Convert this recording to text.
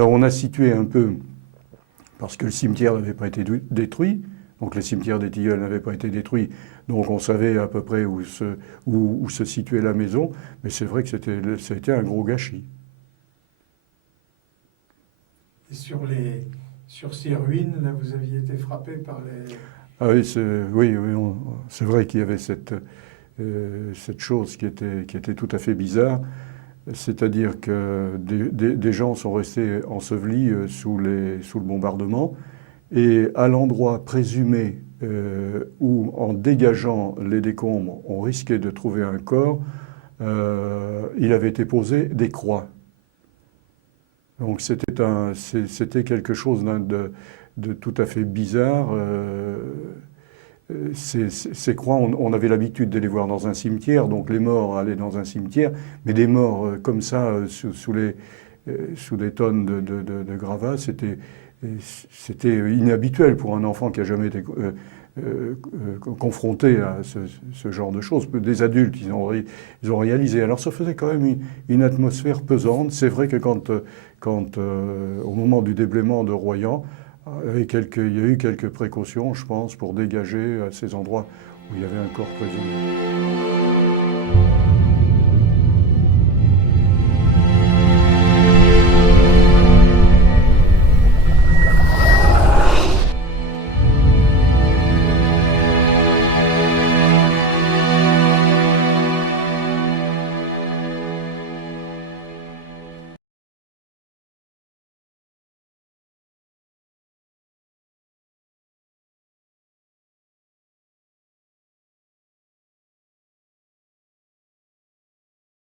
Alors on a situé un peu, parce que le cimetière n'avait pas été détruit, donc les cimetières des Tilleuls n'avaient pas été détruits, donc on savait à peu près où se situait la maison, mais c'est vrai que ça a été un gros gâchis. Et sur ces ruines, là, vous aviez été frappé par les... Ah oui, c'est vrai qu'il y avait cette chose qui était tout à fait bizarre, c'est-à-dire que des gens sont restés ensevelis sous le bombardement, et à l'endroit présumé où, en dégageant les décombres, on risquait de trouver un corps, il avait été posé des croix. Donc c'était quelque chose de tout à fait bizarre. Ces croix, on avait l'habitude de les voir dans un cimetière, donc les morts allaient dans un cimetière, mais des morts comme ça, sous des tonnes de gravats, c'était inhabituel pour un enfant qui n'a jamais été confronté à ce genre de choses. Des adultes, ils ont réalisé. Alors ça faisait quand même une atmosphère pesante. C'est vrai que au moment du déblaiement de Royan, il y a eu quelques précautions, je pense, pour dégager ces endroits où il y avait un corps présumé.